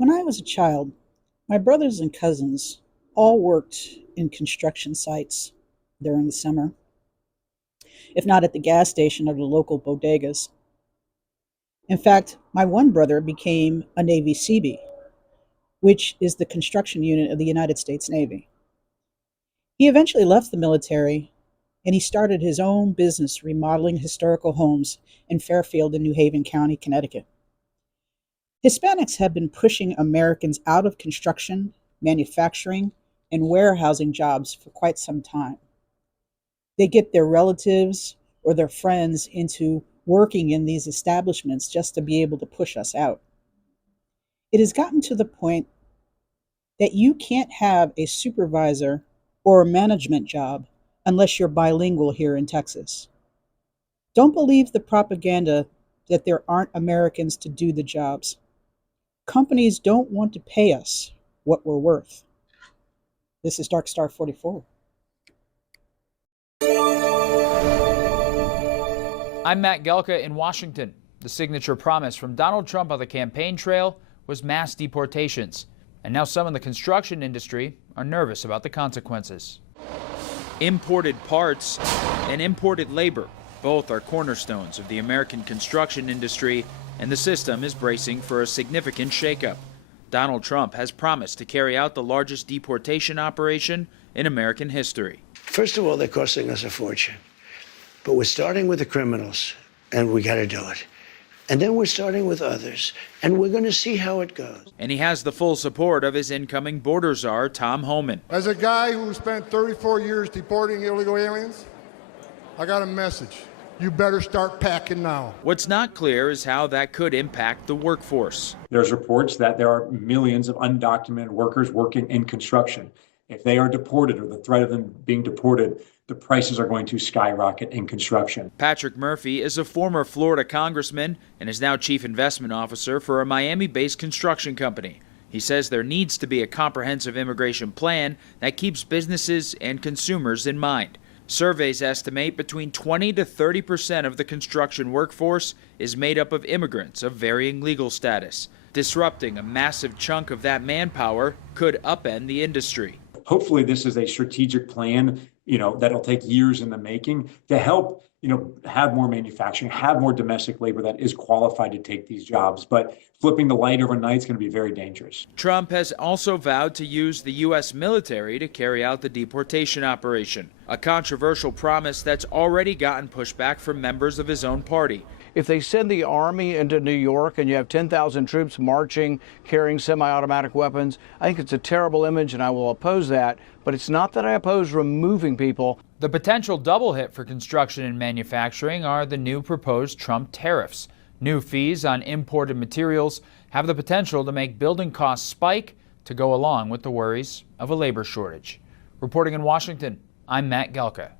When I was a child, my brothers and cousins all worked in construction sites during the summer, if not at the gas station or the local bodegas. In fact, my one brother became a Navy Seabee, which is the construction unit of the United States Navy. He eventually left the military and he started his own business remodeling historical homes in Fairfield and New Haven County, Connecticut. Hispanics have been pushing Americans out of construction, manufacturing, and warehousing jobs for quite some time. They get their relatives or their friends into working in these establishments just to be able to push us out. It has gotten to the point that you can't have a supervisor or a management job unless you're bilingual here in Texas. Don't believe the propaganda that there aren't Americans to do the jobs. Companies don't want to pay us what we're worth. This is Dark Star 44. I'm Matt Gelka in Washington. The signature promise from Donald Trump on the campaign trail was mass deportations. And now some in the construction industry are nervous about the consequences. Imported parts and imported labor, both are cornerstones of the American construction industry, and the system is bracing for a significant shakeup. Donald Trump has promised to carry out the largest deportation operation in American history. First of all, they're costing us a fortune. But we're starting with the criminals, and we got to do it. And then we're starting with others, and we're going to see how it goes. And he has the full support of his incoming border czar, Tom Homan. As a guy who spent 34 years deporting illegal aliens, I got a message. You better start packing now. What's not clear is how that could impact the workforce. There's reports that there are millions of undocumented workers working in construction. If they are deported or the threat of them being deported, the prices are going to skyrocket in construction. Patrick Murphy is a former Florida congressman and is now chief investment officer for a Miami-based construction company. He says there needs to be a comprehensive immigration plan that keeps businesses and consumers in mind. Surveys estimate between 20 to 30% of the construction workforce is made up of immigrants of varying legal status. Disrupting a massive chunk of that manpower could upend the industry. Hopefully this is a strategic plan, that'll take years in the making to help, have more manufacturing, have more domestic labor that is qualified to take these jobs. But flipping the light overnight is going to be very dangerous. Trump has also vowed to use the U.S. military to carry out the deportation operation, a controversial promise that's already gotten pushback from members of his own party. If they send the Army into New York and you have 10,000 troops marching, carrying semi-automatic weapons, I think it's a terrible image and I will oppose that. But it's not that I oppose removing people. The potential double hit for construction and manufacturing are the new proposed Trump tariffs. New fees on imported materials have the potential to make building costs spike to go along with the worries of a labor shortage. Reporting in Washington, I'm Matt Gelka.